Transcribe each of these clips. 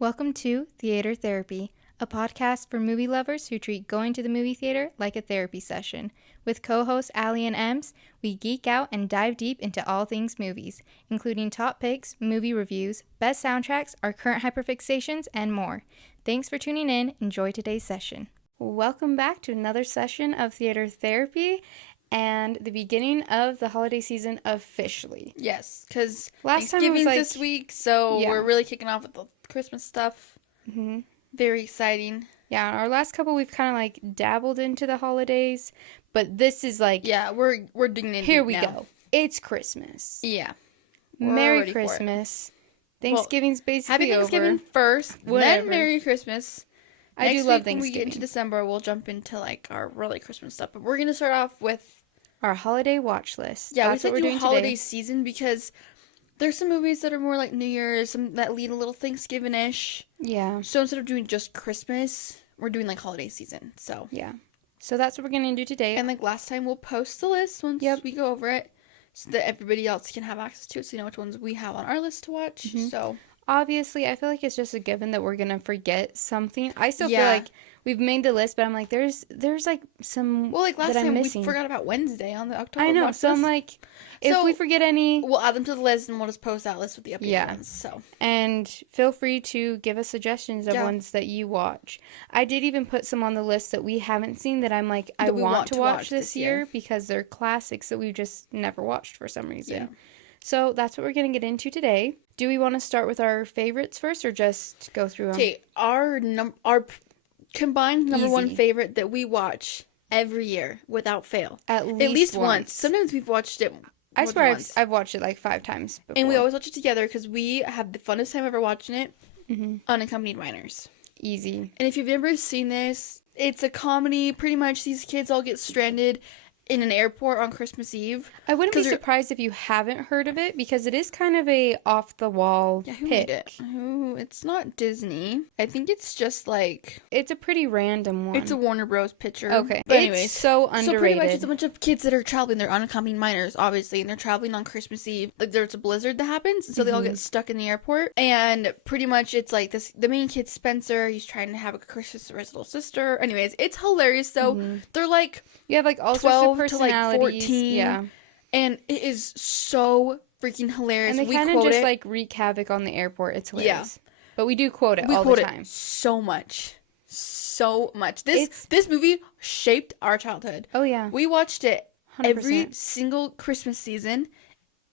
Welcome to Theater Therapy, a podcast for movie lovers who treat going to the movie theater like a therapy session. With co-hosts Allie and Ems, we geek out and dive deep into all things movies, including top picks, movie reviews, best soundtracks, our current hyperfixations, and more. Thanks for tuning in. Enjoy today's session. Welcome back to another session of Theater Therapy and the beginning of the holiday season officially. Yes, because last time it was Thanksgiving's this week, so we're really kicking off with the Christmas stuff. Mm-hmm. Very exciting. Yeah, our last couple we've kind of like dabbled into the holidays, but this is like we're digging in. Here we now. go. It's Christmas. Yeah. Merry Christmas. Thanksgiving's basically Happy Thanksgiving over. first, then Merry Christmas. I do love Thanksgiving. When we get into December, we'll jump into like our really Christmas stuff, but we're gonna start off with our holiday watch list. Yeah, that's what we're doing holiday today. Season because there's some movies that are more like New Year's, some that lead a little Thanksgiving-ish. Yeah. So instead of doing just Christmas, we're doing like holiday season. So yeah. So that's what we're gonna do today. And like last time, we'll post the list once we go over it, so that everybody else can have access to it. So you know which ones we have on our list to watch. Mm-hmm. So obviously, I feel like it's just a given that we're gonna forget something. I still feel like we've made the list, but I'm like, there's like some. Well, like last that time I'm we forgot about Wednesday on the October. I know, so I'm like, if we forget any, we'll add them to the list and we'll just post that list with the updated ones. So and feel free to give us suggestions of ones that you watch. I did even put some on the list that we haven't seen that I'm like I want to watch this year because they're classics that we've just never watched for some reason. Yeah. So that's what we're going to get into today. Do we want to start with our favorites first or just go through them? Okay, our combined number one favorite that we watch every year without fail. At least once. Sometimes we've watched it I swear I've watched it like 5 times before. And we always watch it together because we have the funnest time ever watching it. Mm-hmm. Unaccompanied Minors. Easy. And if you've never seen this, it's a comedy. Pretty much these kids all get stranded in an airport on Christmas Eve. I wouldn't be surprised if you haven't heard of it because it is kind of a off-the-wall who pick. Made it? It's not Disney. I think it's just like... It's a pretty random one. It's a Warner Bros. Picture. Okay. But anyways. It's so underrated. So pretty much it's a bunch of kids that are traveling. They're unaccompanied minors, obviously, and they're traveling on Christmas Eve. Like, there's a blizzard that happens, so they all get stuck in the airport. And pretty much it's like this... The main kid, Spencer, he's trying to have a Christmas with his little sister. Anyways, it's hilarious, though. They're like... You have like all sorts of personalities. To like 14. Yeah. And it is so freaking hilarious. And they kind of just like wreak havoc on the airport. It's hilarious. Yeah. But we do quote it all the time. It so much. So much. This movie shaped our childhood. Oh, yeah. We watched it 100%. Every single Christmas season.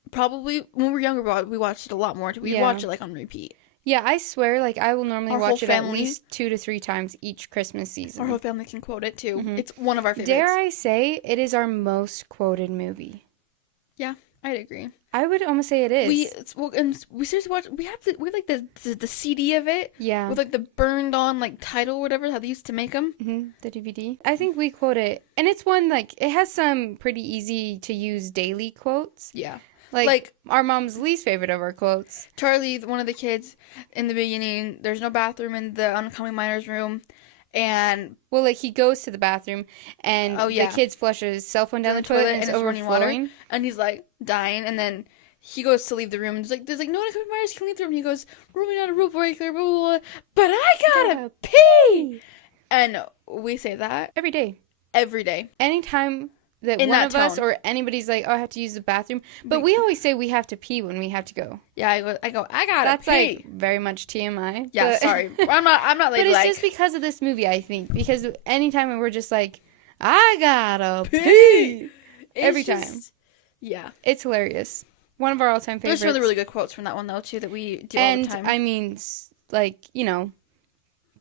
Probably when we were younger, we watched it a lot more. We watch it like on repeat. Yeah, I swear, like, I will normally watch it at least 2 to 3 times each Christmas season. Our whole family can quote it, too. Mm-hmm. It's one of our favorites. Dare I say, it is our most quoted movie. Yeah, I'd agree. I would almost say it is. We seriously watch, we have like the CD of it. Yeah. With, like, the burned-on, like, title or whatever, how they used to make them. Mm-hmm, the DVD. I think we quote it, and it's one, like, it has some pretty easy-to-use daily quotes. Yeah. Like, our mom's least favorite of our quotes. Charlie, one of the kids, in the beginning, there's no bathroom in the unaccompanied minor's room. And... Well, like, he goes to the bathroom, and the kid's flush his cell phone down the toilet, and it's overflowing. Water, and he's, like, dying. And then he goes to leave the room, and there's, like, no unaccompanied minors can leave the room. And he goes, we're not a rule breaker, blah, blah, blah. But I gotta pee! And we say that. Every day. Every day. Anytime... That in one that of tone. Us or anybody's like, oh, I have to use the bathroom. But we always say we have to pee when we have to go. Yeah, I go, I gotta That's pee. Like very much TMI. Yeah, sorry. I'm not like. But it's just because of this movie, I think. Because anytime we're just like, I gotta pee. Every time. Yeah. It's hilarious. One of our all-time favorites. There's really, really good quotes from that one, though, too, that we do all the time. And, I mean, like, you know,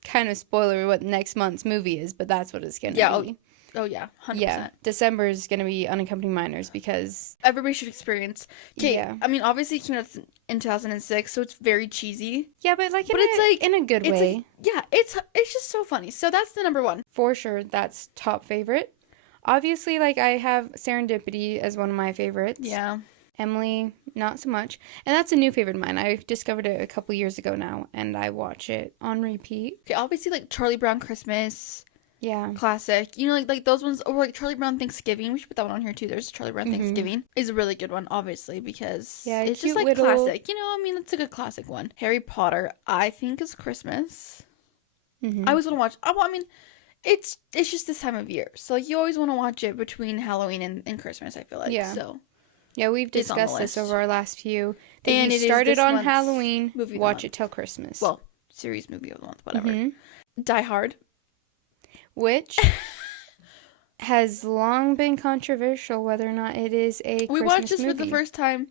kind of spoiler what next month's movie is, but that's what it's going to be. Oh, yeah, 100%. Yeah, December is going to be Unaccompanied Minors because... Everybody should experience. Okay, yeah. I mean, obviously it came out in 2006, so it's very cheesy. Yeah, but it's like in a good way. Like, it's just so funny. So that's the number one. For sure, that's top favorite. Obviously, like, I have Serendipity as one of my favorites. Yeah. Emily, not so much. And that's a new favorite of mine. I discovered it a couple years ago now, and I watch it on repeat. Okay, obviously, like, Charlie Brown Christmas... Yeah. Classic. You know, like those ones, or like Charlie Brown Thanksgiving. We should put that one on here too. There's Charlie Brown Thanksgiving. Is a really good one, obviously, because it's just like little... classic. You know, I mean, it's a good classic one. Harry Potter, I think, is Christmas. I always want to watch. I mean, it's just this time of year, so like, you always want to watch it between Halloween and Christmas. I feel like so. Yeah, we've discussed this over our last few. And it started on Halloween. Watch it till Christmas. Well, series movie of the month, whatever. Die Hard. Which has long been controversial whether or not it is a Christmas movie. We watched this for the first time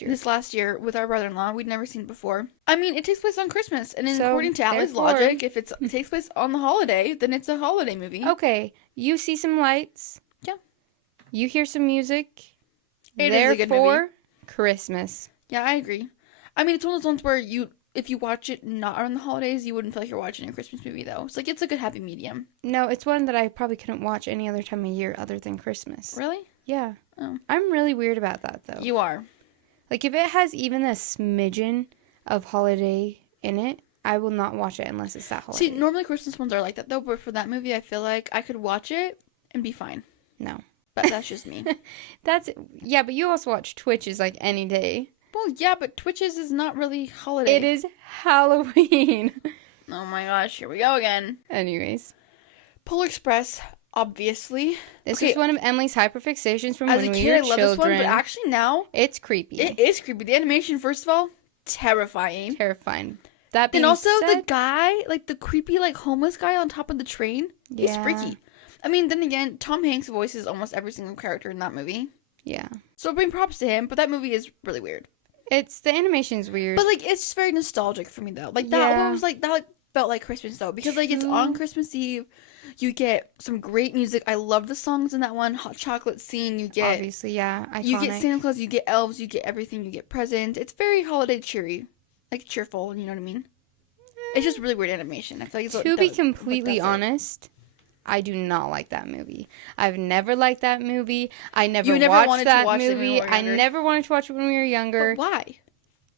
this last year with our brother-in-law. We'd never seen it before. I mean, it takes place on Christmas, and according to Allie's logic, if it takes place on the holiday, then it's a holiday movie. Okay, you see some lights. Yeah. You hear some music. It is a good movie. Christmas. Yeah, I agree. I mean, it's one of those ones where if you watch it not on the holidays, you wouldn't feel like you're watching a Christmas movie, though. It's like, it's a good happy medium. No, it's one that I probably couldn't watch any other time of year other than Christmas. Really? Yeah. Oh. I'm really weird about that, though. You are. Like, if it has even a smidgen of holiday in it, I will not watch it unless it's that holiday. See, normally Christmas ones are like that, though, but for that movie, I feel like I could watch it and be fine. No. But that's just me. Yeah, but you also watch Twitches, like, any day. Well, yeah, but Twitches is not really holiday. It is Halloween. Oh my gosh, here we go again. Anyways. Polar Express, obviously. This is one of Emily's hyperfixations from when we were children. As a kid, I love this one, but actually now... It's creepy. It is creepy. The animation, first of all, terrifying. Terrifying. That being and also said, the guy, like the creepy, like homeless guy on top of the train, he's freaky. I mean, then again, Tom Hanks voices almost every single character in that movie. Yeah. So bring props to him, but that movie is really weird. The animation's weird. But, like, it's just very nostalgic for me, though. Like, that one was, like, that felt like Christmas, though. Because, like, it's on Christmas Eve. You get some great music. I love the songs in that one. Hot chocolate scene. You get... Obviously, yeah. Iconic. You get Santa Claus. You get elves. You get everything. You get presents. It's very holiday cheery. Like, cheerful. You know what I mean? It's just really weird animation. I feel like to be completely honest... I do not like that movie. I've never liked that movie. I never watched that movie. I never wanted to watch it when we were younger. But why?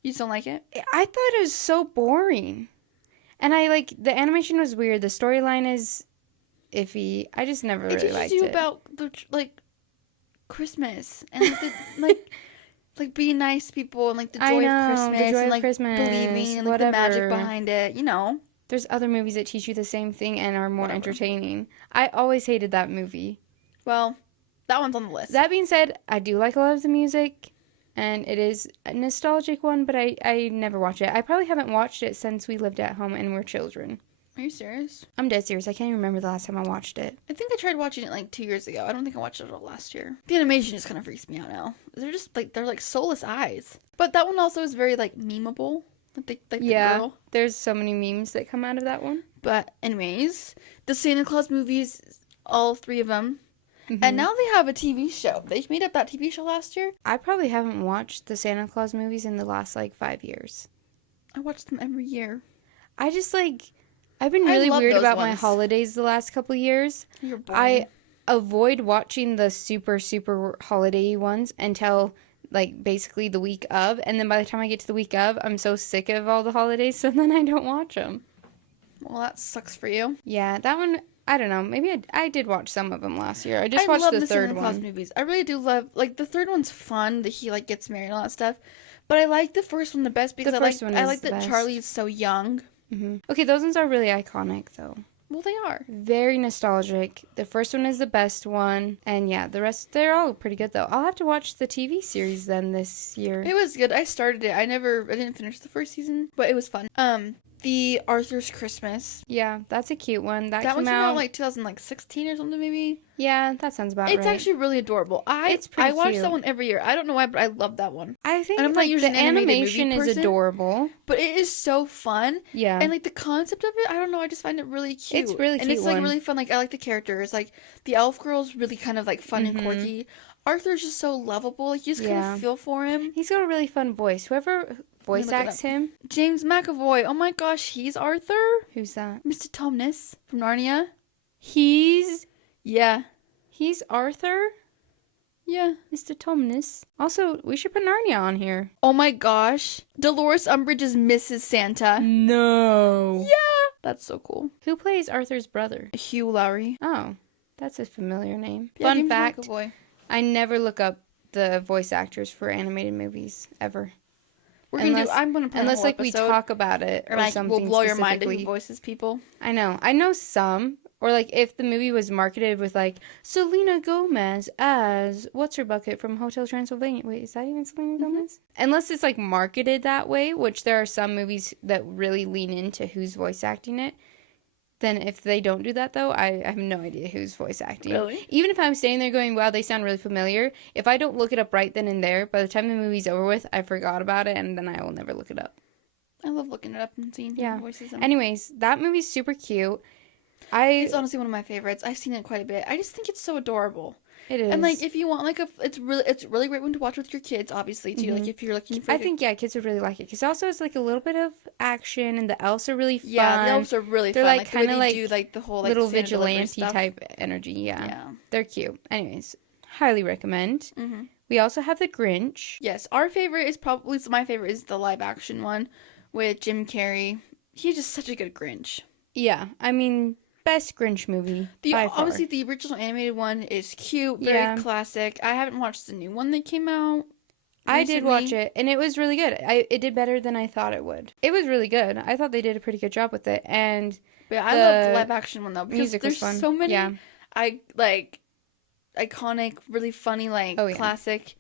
You just don't like it? I thought it was so boring. And the animation was weird. The storyline is iffy. I just never really liked it. It about the, Christmas. And, like, being nice to people and, like, the joy of Christmas. The joy and, like, of Christmas, believing and, like, the magic behind it, you know. There's other movies that teach you the same thing and are more entertaining. I always hated that movie. Well, that one's on the list. That being said, I do like a lot of the music, and it is a nostalgic one, but I never watch it. I probably haven't watched it since we lived at home and were children. Are you serious? I'm dead serious. I can't even remember the last time I watched it. I think I tried watching it, like, 2 years ago. I don't think I watched it at all last year. The animation just kind of freaks me out now. They're just, like, they're like soulless eyes. But that one also is very, like, memeable. The girl. There's so many memes that come out of that one. But anyways, the Santa Claus movies, all 3 of them. Mm-hmm. And now they have a TV show. They made up that TV show last year. I probably haven't watched the Santa Claus movies in the last, 5 years. I watch them every year. I just, I've been really weird about my holidays the last couple years. You're boring. I avoid watching the super, super holiday ones until... basically the week of, and then by the time I get to the week of, I'm so sick of all the holidays, so then I don't watch them. Well, that sucks for you. Yeah, that one, I don't know, maybe I did watch some of them last year. I just watched the third one. I love the Santa Claus movies. I really do love, the third one's fun, that he, gets married and all that stuff, but I like the first one the best because I like that Charlie's so young. Mm-hmm. Okay, those ones are really iconic, though. Well, they are. Very nostalgic. The first one is the best one. And yeah, the rest, they're all pretty good, though. I'll have to watch the TV series then this year. It was good. I started it. I didn't finish the first season, but it was fun. The Arthur's Christmas. Yeah, that's a cute one. That one came out 2016 or something, maybe. Yeah, that sounds about right. It's actually really adorable. I watch that one every year. I don't know why, but I love that one. I think I'm not usually the animation is adorable, but it is so fun. Yeah, and the concept of it, I don't know. I just find it really cute. It's really cute, and it's really fun. I like the characters. The elf girl's really kind of fun and quirky. Arthur's just so lovable. You just kind of feel for him. He's got a really fun voice. Whoever voice acts him, James McAvoy. Oh my gosh, he's Arthur. Who's that? Mr. Tumnus from Narnia. He's Arthur. Yeah, Mr. Tumnus. Also, we should put Narnia on here. Oh my gosh, Dolores Umbridge is Mrs. Santa. No. Yeah. That's so cool. Who plays Arthur's brother? Hugh Laurie. Oh, that's a familiar name. Yeah, Fun James fact, McAvoy. I never look up the voice actors for animated movies, ever. I'm gonna put unless a whole like episode, we talk about it or like something we'll blow your mind specifically. who voices people. I know some, or like if the movie was marketed with like Selena Gomez as what's her bucket from Hotel Transylvania. Wait, is that even Selena Gomez? Unless it's like marketed that way, which there are some movies that really lean into who's voice acting it. Then if they don't do that, though, I have no idea who's voice acting. Really? Even if I'm standing there going, wow, they sound really familiar, if I don't look it up right then and there, by the time the movie's over with, I forgot about it, and then I will never look it up. I love looking it up and seeing who voices them. Anyways, that movie's super cute. It's honestly one of my favorites. I've seen it quite a bit. I just think it's so adorable. It is. And like if you want like it's really great one to watch with your kids, obviously too. Like if you're looking for, I think kids would really like it because also it's like a little bit of action and the elves are really fun. Yeah, the elves are really They're fun. like kind of like do like the whole like little Santa delivery vigilante stuff. type energy. Yeah. Yeah. They're cute. Anyways, highly recommend. Mm-hmm. We also have The Grinch. Yes, our favorite is probably my favorite is the live action one with Jim Carrey. He's just such a good Grinch. Yeah, I mean, best Grinch movie by far. Obviously, the original animated one is cute, very classic. I haven't watched the new one that came out recently. I did watch it, and it was really good. It did better than I thought it would. It was really good. I thought they did a pretty good job with it, and I love the live action one though because there's so many iconic, really funny, classic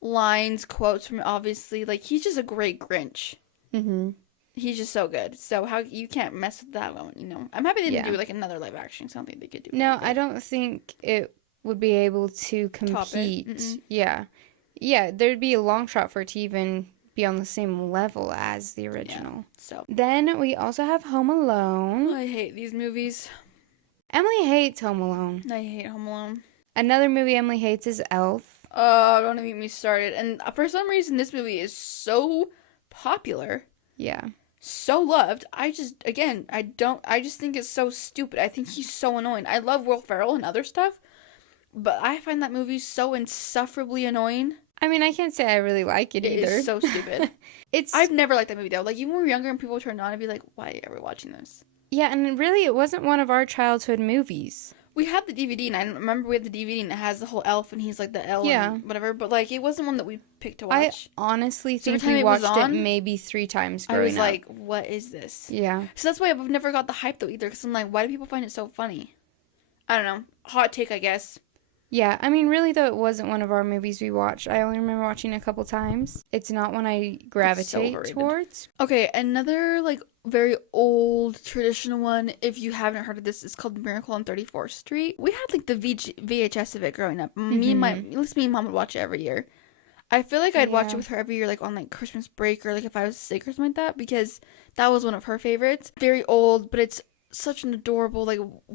lines, quotes from obviously he's just a great Grinch. Mm-hmm. He's just so good. So how you can't mess with that one, you know. I'm happy they didn't do another live action. So I don't think they could do. No, I don't think it would be able to compete. Yeah, there'd be a long shot for it to even be on the same level as the original. Yeah. So then we also have Home Alone. I hate these movies. Emily hates Home Alone. I hate Home Alone. Another movie Emily hates is Elf. Oh, don't even get me started. And for some reason, this movie is so popular. Yeah. So loved. I just think it's so stupid. I think he's so annoying. I love Will Ferrell and other stuff, but I find that movie so insufferably annoying. I mean, I can't say I really like it either. It is so stupid. I've never liked that movie though. Like even when we were younger and people turned on, I'd be like, why are we watching this? Yeah, and really it wasn't one of our childhood movies. We had the DVD, and I remember we had the DVD, and it has the whole elf, and he's like the elf, and whatever. But it wasn't one that we picked to watch. I honestly think we watched it maybe 3 times growing up. I was like, what is this? Yeah. So that's why I've never got the hype though either, because I'm like, why do people find it so funny? I don't know. Hot take, I guess. Yeah, I mean, really though, it wasn't one of our movies we watched. I only remember watching it a couple times. It's not one I gravitate towards. Okay, another very old traditional one, if you haven't heard of this, is called Miracle on 34th Street. We had the VHS of it growing up. At least me and Mom would watch it every year. I feel like I'd watch it with her every year, on Christmas break, or if I was sick or something like that, because that was one of her favorites. Very old, but it's such an adorable,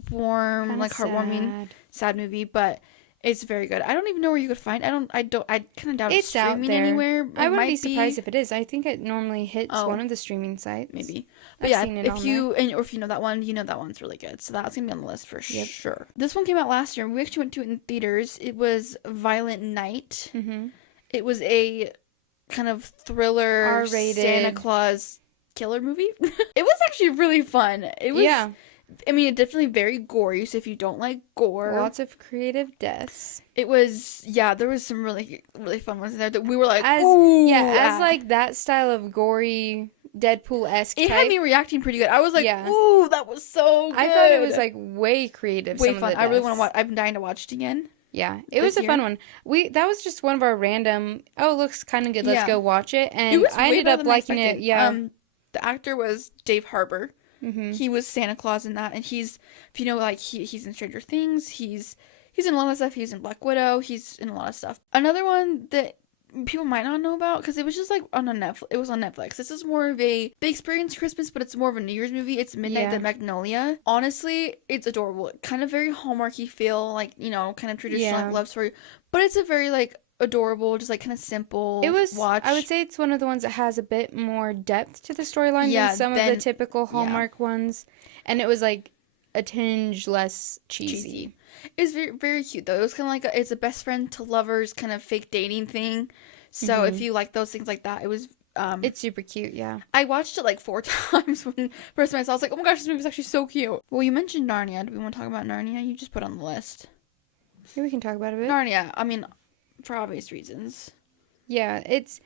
warm, heartwarming, sad movie, but it's very good. I don't even know where you could find. I kind of doubt it's streaming anywhere. I wouldn't be surprised if it is. I think it normally hits one of the streaming sites. Maybe. But if you know that one, you know that one's really good. So that's gonna be on the list for sure. This one came out last year. We actually went to it in theaters. It was Violent Night. Mm-hmm. It was a kind of thriller R-rated Santa Claus killer movie. It was actually really fun. It was. Yeah. I mean, it's definitely very gory, so if you don't like gore... Lots of creative deaths. It was... Yeah, there was some really, really fun ones in there that we were like, ooh! Yeah, as that style of gory, Deadpool-esque It had me reacting pretty good. I was like, ooh, that was so good. I thought it was, way creative. Way fun. I really want to watch... I'm dying to watch it again. Yeah, it was a fun one. That was just one of our random, it looks kind of good, let's go watch it. And I ended up liking it, the actor was Dave Harbour. Mm-hmm. He was Santa Claus in that, and he's, if you know, he's in Stranger Things, he's in a lot of stuff, he's in Black Widow, he's in a lot of stuff. Another one that people might not know about, because it was just on Netflix, it was on Netflix. This is more of they experience Christmas, but it's more of a New Year's movie. It's Midnight at Magnolia. Honestly, it's adorable. Kind of very Hallmarky feel, kind of traditional love story, but it's a very, adorable, just kind of simple watch. I would say it's one of the ones that has a bit more depth to the storyline than some of the typical Hallmark ones, and it was a tinge less cheesy. It's very, very cute though. It was kind of it's a best friend to lovers kind of fake dating thing. So if you like those things like that, it was It's super cute, yeah. I watched it like 4 times when first time I saw it. I was like, oh my gosh, this movie's actually so cute. Well, you mentioned Narnia. Do we want to talk about Narnia? You just put it on the list. Yeah, we can talk about it a bit. Narnia, I mean, for obvious reasons. Yeah, it's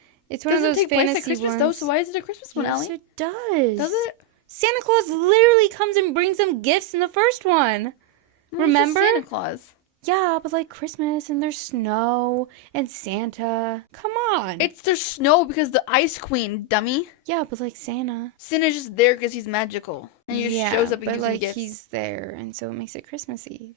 one of those take fantasy place at Christmas ones. Though, so why is it a Christmas one, Yes, Allie? it does. Does it? Santa Claus literally comes and brings them gifts in the first one. Remember? Santa Claus. Yeah, but like Christmas and there's snow and Santa. Come on. There's snow because the Ice Queen, dummy. Yeah, but like Santa. Santa's just there because he's magical. And he just shows up and but gives like him gifts. he's there, and so it makes it Christmassy.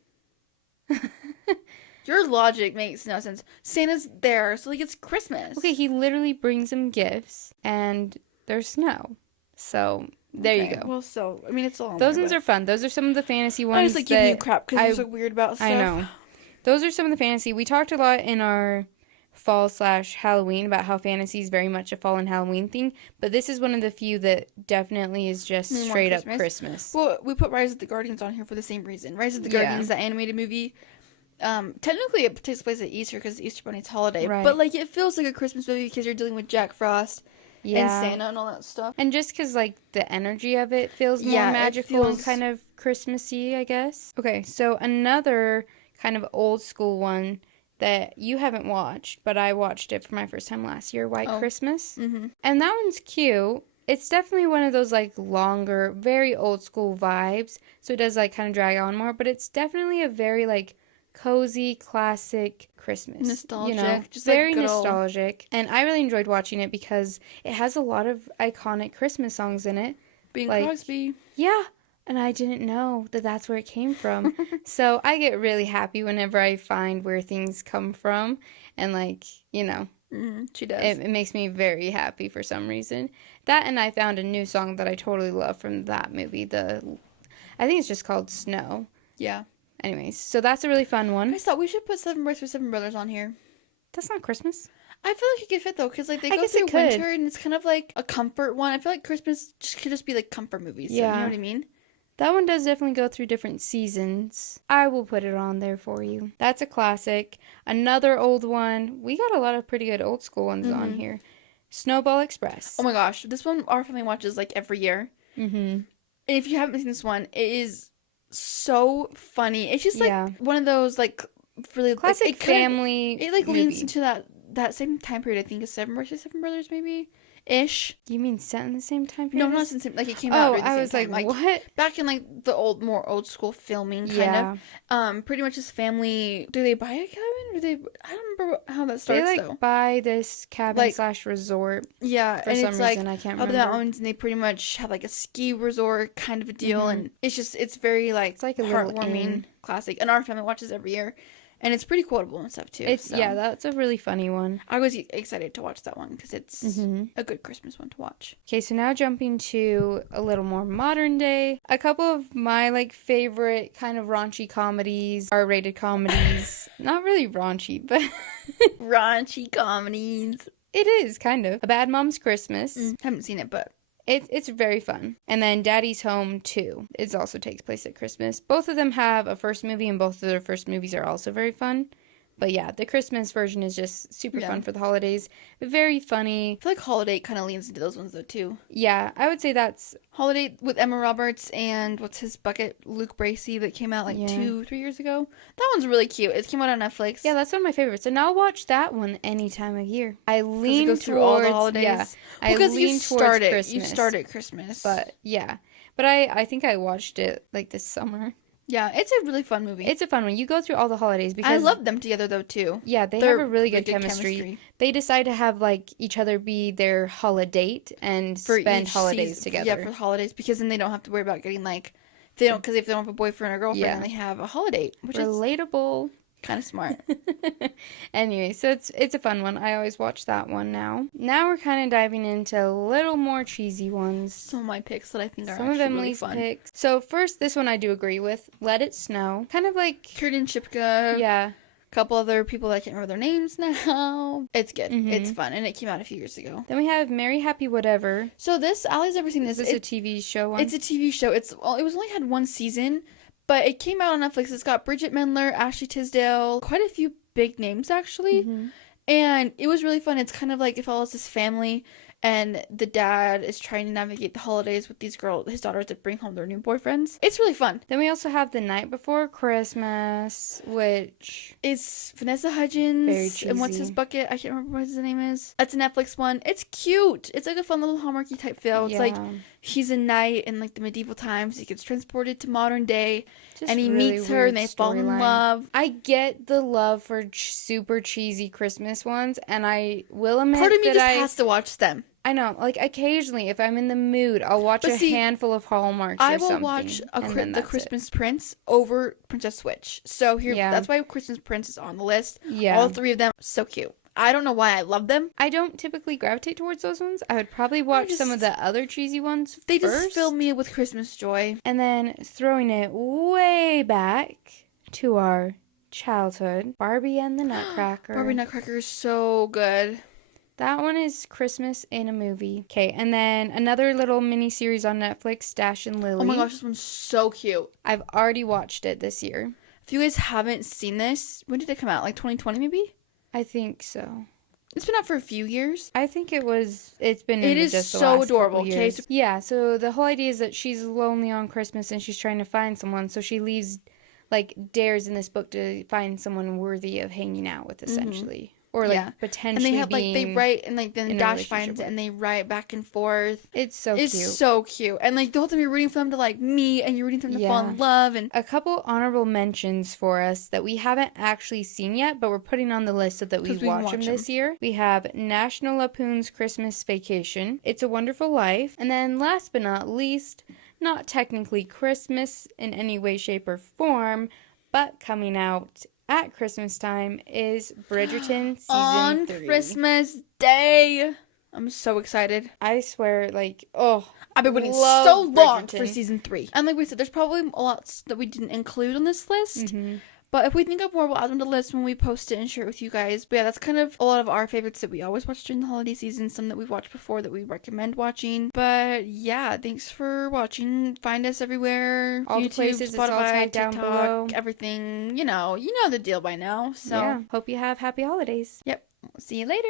Your logic makes no sense. Santa's there, so like it's Christmas. Okay, he literally brings them gifts, and there's snow. So there you go. Well, so I mean, it's all. Those ones are fun. Those are some of the fantasy ones. I just like giving you crap because you're so weird about stuff. I know. Those are some of the fantasy. We talked a lot in our fall/Halloween about how fantasy is very much a fall and Halloween thing, but this is one of the few that definitely is just straight up Christmas. Well, we put Rise of the Guardians on here for the same reason. Rise of the Guardians, the animated movie. Technically it takes place at Easter because Easter Bunny's holiday, right. But like it feels like a Christmas movie because you're dealing with Jack Frost. Yeah. And Santa and all that stuff. And just because, like, the energy of it feels more magical and kind of Christmassy, I guess. Okay, so another kind of old school one that you haven't watched, but I watched it for my first time last year, White Christmas. Mm-hmm. And that one's cute. It's definitely one of those, like, longer, very old school vibes. So it does, like, kind of drag on more, but it's definitely a very, like, cozy, classic Christmas. Nostalgic. You know, just very like nostalgic. And I really enjoyed watching it because it has a lot of iconic Christmas songs in it. Bing like, Crosby. Yeah. And I didn't know that that's where it came from. So I get really happy whenever I find where things come from. And, like, you know. Mm-hmm. She does. It makes me very happy for some reason. That, and I found a new song that I totally love from that movie. I think it's just called Snow. Yeah. Anyways, so that's a really fun one. I thought we should put Seven Boys for Seven Brothers on here. That's not Christmas. I feel like it could fit though, because like they I go guess through it could. winter and it's kind of like a comfort one. I feel like Christmas could just be like comfort movies. Yeah. So, you know what I mean? That one does definitely go through different seasons. I will put it on there for you. That's a classic. Another old one. We got a lot of pretty good old school ones on here. Snowball Express. Oh my gosh, this one our family watches like every year. Mm-hmm. And if you haven't seen this one, it is so funny. It's just like one of those like really classic like, family. It like movie. leans into that same time period. I think is Seven Brothers maybe ish. You mean set in the same time period? No, not in the same. Like it came out. During the I same was time. like, what? Back in like the more old school filming kind of. Pretty much his family. Do they buy a cabin? Or I don't remember how that starts. They though. buy this cabin / resort. Yeah, for and some it's reason like I can't up remember. in the mountains, and they pretty much have like a ski resort kind of a deal, and it's very like it's like a little heartwarming classic. And our family watches every year, and it's pretty quotable and stuff too. That's a really funny one. I was excited to watch that one because it's a good Christmas one to watch. Okay, so now jumping to a little more modern day. A couple of my like favorite kind of raunchy comedies, R-rated comedies. Not really raunchy, but Raunchy comedies. It is kind of. A Bad Mom's Christmas. Haven't seen it, but It's very fun. And then Daddy's Home 2. It also takes place at Christmas. Both of them have a first movie, and both of their first movies are also very fun. But yeah, the Christmas version is just super fun for the holidays. Very funny. I feel like Holiday kind of leans into those ones though too. Yeah, I would say that's... Holiday with Emma Roberts and what's his bucket, Luke Bracey, that came out like 2-3 years ago. That one's really cute. It came out on Netflix. Yeah, that's one of my favorites. And I'll watch that one any time of year. I lean towards... all the holidays. Yeah, because I lean towards Christmas. You started Christmas. But yeah. But I think I watched it like this summer. Yeah, it's a really fun movie. It's a fun one. You go through all the holidays because... I love them together, though, too. Yeah, they're have a really good chemistry. They decide to have, like, each other be their holiday and spend holidays together. Yeah, for the holidays, because then they don't have to worry about getting, like... Because if they don't have a boyfriend or girlfriend, then they have a holiday. Which relatable. Is kind of smart. Anyway, so it's a fun one. I always watch that one now. Now we're kind of diving into a little more cheesy ones. Some of my picks that I think are some of Emily's really fun. Picks. So first, this one I do agree with. Let It Snow. Kind of like Kurt and Shipka. Yeah. A couple other people that I can't remember their names now. It's good. It's fun, and it came out a few years ago. Then we have Merry Happy Whatever. So this, Allie's ever seen this? Is this a TV show one? It's a TV show. It was only had one season. But it came out on Netflix. It's got Bridget Mendler, Ashley Tisdale, quite a few big names, actually. And it was really fun. It's kind of like it follows this family, and the dad is trying to navigate the holidays with his daughters that bring home their new boyfriends. It's really fun. Then we also have The Night Before Christmas, which is Vanessa Hudgens. very cheesy. And what's his bucket? I can't remember what his name is. That's a Netflix one. It's cute. It's like a fun little Hallmarky type feel. It's like he's a knight in like the medieval times. He gets transported to modern day. Just and he really meets her and they fall in love. I get the love for super cheesy Christmas ones, and I will admit part of me that just has to watch them. I know, like occasionally if I'm in the mood, I'll watch handful of Hallmarks I or something. will watch the Christmas Prince over Princess Switch. So that's why Christmas Prince is on the list. Yeah. All three of them, so cute. I don't know why I love them. I don't typically gravitate towards those ones. I would probably watch some of the other cheesy ones They first. just fill me with Christmas joy. And then throwing it way back to our childhood, Barbie and the Nutcracker. Barbie Nutcracker is so good. That one is Christmas in a movie. Okay, and then another little mini series on Netflix, Dash and Lily. Oh my gosh, this one's so cute. I've already watched it this year. If you guys haven't seen this, when did it come out? Like 2020 maybe? I think so. It's been out for a few years. I think it been It is just the so last adorable. couple years. Yeah, so the whole idea is that she's lonely on Christmas and she's trying to find someone, so she leaves dares in this book to find someone worthy of hanging out with, essentially. Or potentially and they have they write and then Dash finds it with. And they write back and forth. It's so cute. It's so cute. And the whole time you're rooting for them to meet and you're rooting for them to fall in love. And a couple honorable mentions for us that we haven't actually seen yet, but we're putting on the list so that we watch them this year. We have National Lampoon's Christmas Vacation, It's a Wonderful Life, and then last but not least, not technically Christmas in any way, shape, or form, but coming out at Christmas time is Bridgerton Season 3. On Christmas Day. I'm so excited. I swear, I've been waiting so long Bridgerton. for Season 3. And like we said, there's probably a lot that we didn't include on this list. Mm-hmm. But if we think of more, we'll add them to the list when we post it and share it with you guys. But yeah, that's kind of a lot of our favorites that we always watch during the holiday season. Some that we've watched before that we recommend watching. But yeah, thanks for watching. Find us everywhere. All YouTube, the places, Spotify, it's all tagged TikTok, down below. Everything. You know the deal by now. So yeah, hope you have happy holidays. Yep. See you later.